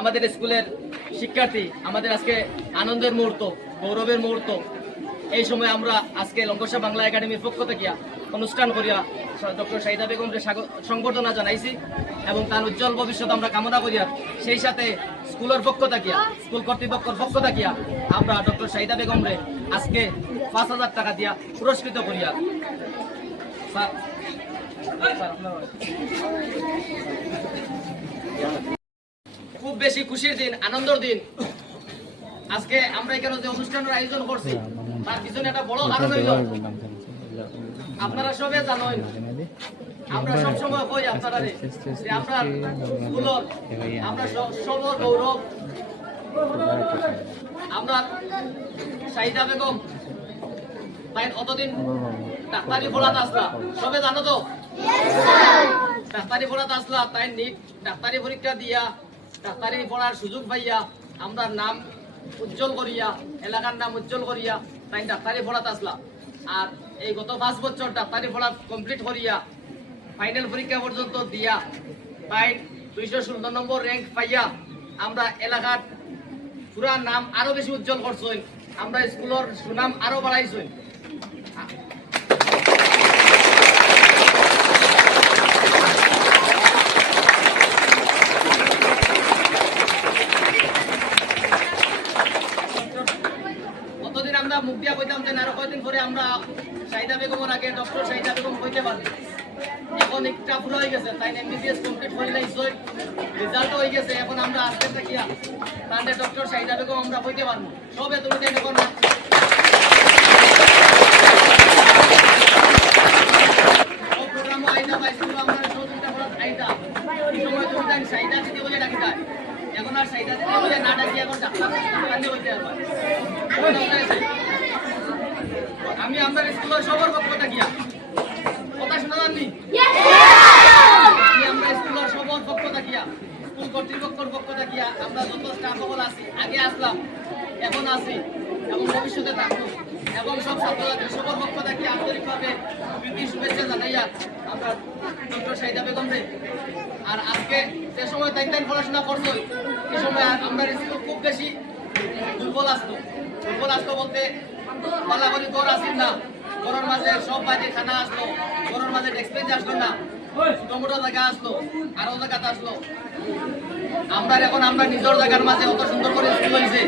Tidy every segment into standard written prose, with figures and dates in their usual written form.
আমাদের স্কুলের শিক্ষার্থী, আমাদের আজকে আনন্দের মুহূর্ত, গৌরবের মুহূর্ত। এই সময় আমরা আজকে লঙ্কসা বাংলা একাডেমির পক্ষ থেকে অনুষ্ঠান করিয়া ডক্টর শাহিদা বেগমকে সংবর্ধনা জানাইছি এবং তার উজ্জ্বল ভবিষ্যৎ আমরা কামনা করিয়া, সেই সাথে স্কুলের পক্ষ থাকিয়া, স্কুল কর্তৃপক্ষের পক্ষ থাকিয়া আমরা ডক্টর শাহিদা বেগমরে আজকে 5,000 টাকা দিয়া পুরস্কৃত করিয়া। খুব বেশি খুশির দিন, আনন্দের দিন। আজকে আমরা এখানে যে অনুষ্ঠানের আয়োজন করছি তার পিছনে একটা বড় কারণ হইল, আপনারা সবাই জানেন, আমরা সবসময় কই আপনারা যে আমরা স্কুলের আমরা সবর গৌরব, আমরা শাহিদা বেগম তাই অতদিন ডাক্তারি পড়াতে আসলা, সবে জানো তো ডাক্তারি পড়াতে আসলা, তাই নিট ডাক্তারি পরীক্ষা দিয়া ডাক্তারি পড়ার সুযোগ পাইয়া আমরা নাম উজ্জ্বল করিয়া, এলাকার নাম উজ্জ্বল করিয়া তাই ডাক্তারি পড়াতে আসলা। আর এই গত 5 বছর ডাক্তারি পড়া কমপ্লিট করিয়া ফাইনাল পরীক্ষা পর্যন্ত দিয়া তাই 216 নম্বর র্যাঙ্ক পাইয়া আমরা এলাকার পুরা নাম আরো বেশি উজ্জ্বল করছই, আমরা স্কুলের সুনাম আরো বাড়াইছই। কতদিন আমরা মুখ দিয়া কইতাম যে আরো কয়েকদিন পরে আমরা শাহিদা বেগমের আগে ডক্টর শাহিদা বেগম কইতে পারি। এখন একটা পুরো হয়ে গেছে, তাই এমবিবিএস কমপ্লিট হয়ে যাইছে, রেজাল্টও হয়ে গেছে। এখন আমরা আজকে থাকিয়া তাহলে ডক্টর শাহিদা বেগম আমরা কইতে পারবো। সবে তুমি এখন প্রোগ্রামও আইতা পাইছিল, আমরা সহযোগিতা করার আইতা এই সময় তুমি জানি শাহিদা দিদি বলে ডাকি যায়। এখন আর শাহিদা দিদি বলে না ডাকি এখন ডাক্তার হইতে পারবো। আমি আমাদের স্কুলের সবার পক্ষ থাকিয়া কথা শোনা জাননি, আমরা স্কুলের সবার পক্ষ থাকিয়া, স্কুল কর্তৃপক্ষের পক্ষ থাকিয়া আমরা যত স্টাফ সকল আছি, আগে আসলাম, এখন আছি এবং ভবিষ্যতে থাকবো, এবং সব ছাত্রছাত্রী সবার পক্ষ থাকিয়া আন্তরিকভাবে প্রীতি শুভেচ্ছা জানাইয়া আমরা ডক্টর শাহিদা বেগমরে। আর আজকে যে সময় তাই পড়াশোনা করছো, এই সময় আমরা স্কুল খুব বেশি দুর্বল আসতো বলতে পালাগরি গড় আসিল না, গড়ের মাঝে সব বাজে খানা আসলো, গড়ের মাঝে ডেস্ক বেঞ্চ আসলো না, টমেটো জায়গা আসলো, আরো জায়গাতে আসলো। আমরা এখন আমরা নিজের জায়গার মাঝে অত সুন্দর করে স্কুল হয়েছে,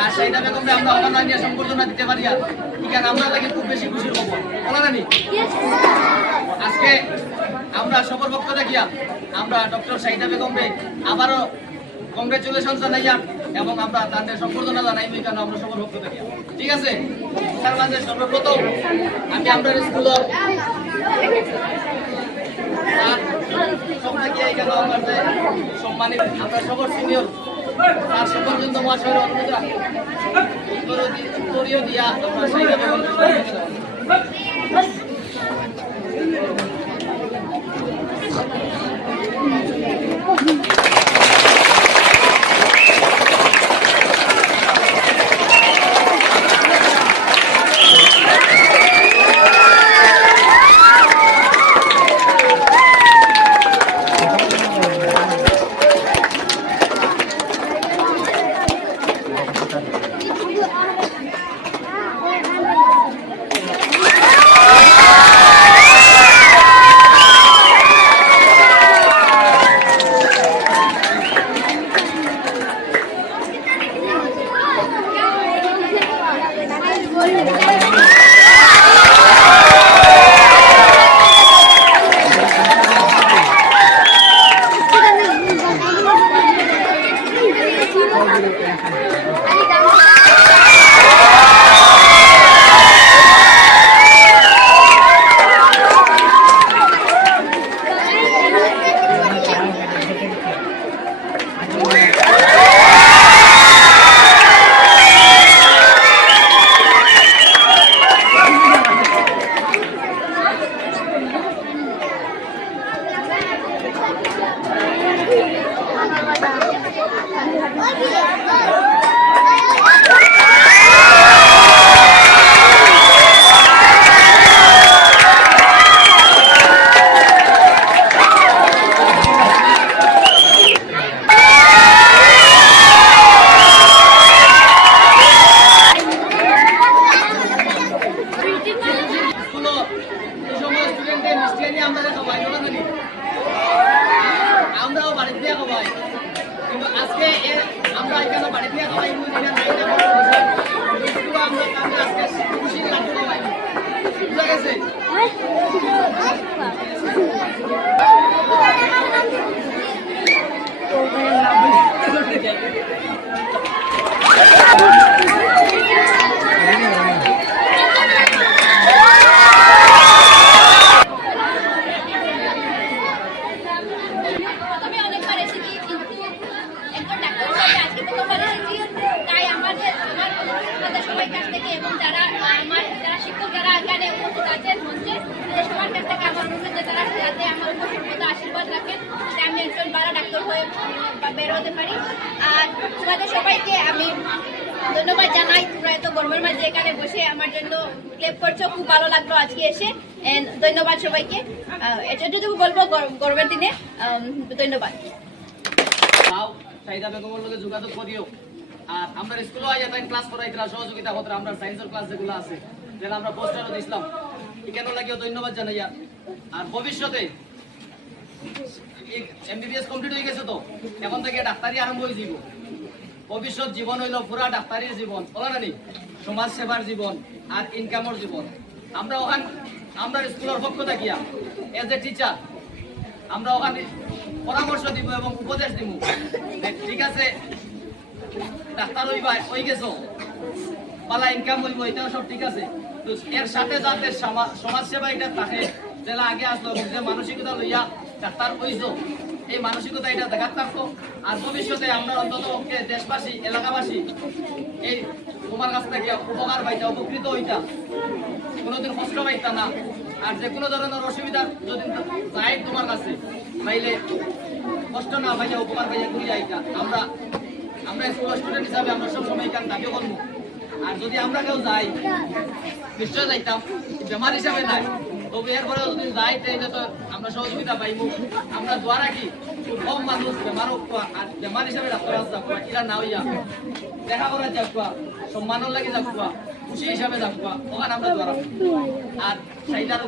আর শাহিদা বেগমকে আমরা অবদান নিয়ে সম্বর্ধনা দিতে পারি। আর এখানে আমরা লাগে খুব বেশি খুশির খবর, বলা জানি আজকে আমরা সবার পক্ষ দেখিয়া আমরা ডক্টর শাহিদা বেগমকে আবারও কংগ্রেচুলেশন জানাইয়া এবং আমরা তাদের সম্বর্ধনা জানাই কেন আমরা সবার পক্ষ দেখিয়া। ঠিক আছে, তার মাঝে সর্বপ্রথম আমি আমরা স্কুলের সম্মানিত আমরা সবার সিনিয়র তার সে পর্যন্ত মহাশয়ের অনুরোধ রাখি উত্তরীয় দিয়া আমরা শাহিদা বেগম খাওয়াই এটা নাইটা আমরা আজকে খুশির লাড্ডু খাওয়াই বুঝা গেছে আশীর্বাদ রাখেন আমি একজন ভালো ডাক্তার হয়ে বের হতে পারি। আর তোমাদের সবাইকে আমি ধন্যবাদ জানাই, তোমরা এত গরমের মাঝে এখানে বসে আমার জন্য ক্লেপ করছো, খুব ভালো লাগলো আজকে এসে। ধন্যবাদ সবাইকে, এটা যদি বলবো গরমের দিনে ধন্যবাদ। চাহিদা বেগমের লগে যোগাযোগ করিও। আর আমরা স্কুলে আইয়া তাই ক্লাস করাইতরা সহযোগিতা করতে আমরা সায়েন্সের ক্লাস যেগুলো আছে যেন আমরা পোস্টারও দিছিলাম এখানেও লাগিও ধন্যবাদ জানাইয়া। আর ভবিষ্যতে এমবিবিএস কমপ্লিট হয়ে গেছে তো এখন থেকে ডাক্তারি আরম্ভ হয়ে যাব। ভবিষ্যৎ জীবন হইল পুরা ডাক্তারির জীবন, বলা নানি সমাজ সেবার জীবন আর ইনকামের জীবন। আমরা ওখান আমরা স্কুলের পক্ষ থাকিয়া এজ এ টিচার আমরা ওখানে পরামর্শ দিব এবং উপদেশ দিব, ঠিক আছে ডাক্তার হয়ে গেছো পালা ইনকাম হইব, এটাও সব ঠিক আছে। তো এর সাথে যাতে সমাজ সেবা এটা থাকে, যেটা আগে আসলো যে মানসিকতা লইয়া ডাক্তার হইছো এই মানসিকতা এটা দেখাতে থাকতো। আর ভবিষ্যতে আমরা অন্তত দেশবাসী এলাকাবাসী এই তোমার কাছ থেকে উপকার পাইতা উপকৃত হইতা, কোনোদিন কষ্ট পাইতা না। আর যে কোনো ধরনের অসুবিধা যদি যাই তোমার কাছে পাইলে কষ্ট না পাইয়া উপকার পাইয়া ঘুরে যাইতা। আমরা স্কুল স্টুডেন্ট হিসাবে আমরা সবসময় এখানে দাবি করবো। আর যদি আমরা কেউ যাই নিশ্চয় যাইতাম বেমার হিসাবে নাই, তবে এরপরে যদি যাই তাইলে তো আমরা সহযোগিতা পাইব। আমরা দ্বারা কি কম মানুষ বেমার আর বেমার হিসাবে ডাক্তার যাবা এরা না হইয়া দেখা করা যাবা সম্মানের লাগে যাবা খুশি হিসাবে যাবা ওখানে আমরা দ্বারা। আর সেইটার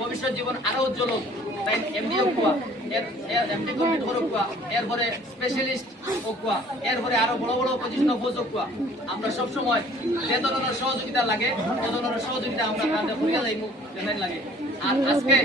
ভবিষ্যৎ জীবন আরো উজ্জ্বল হোক তাই এমডি হোক এমডি কমপ্লিট করুক, এরপরে স্পেশালিস্ট হোক, এরপরে আরো বড় বড় পজিশন হোক। আমরা সবসময় যে ধরনের সহযোগিতা লাগে সে ধরনের সহযোগিতা আমরা কাজে করিয়া যাইব লাগে। আর আজকে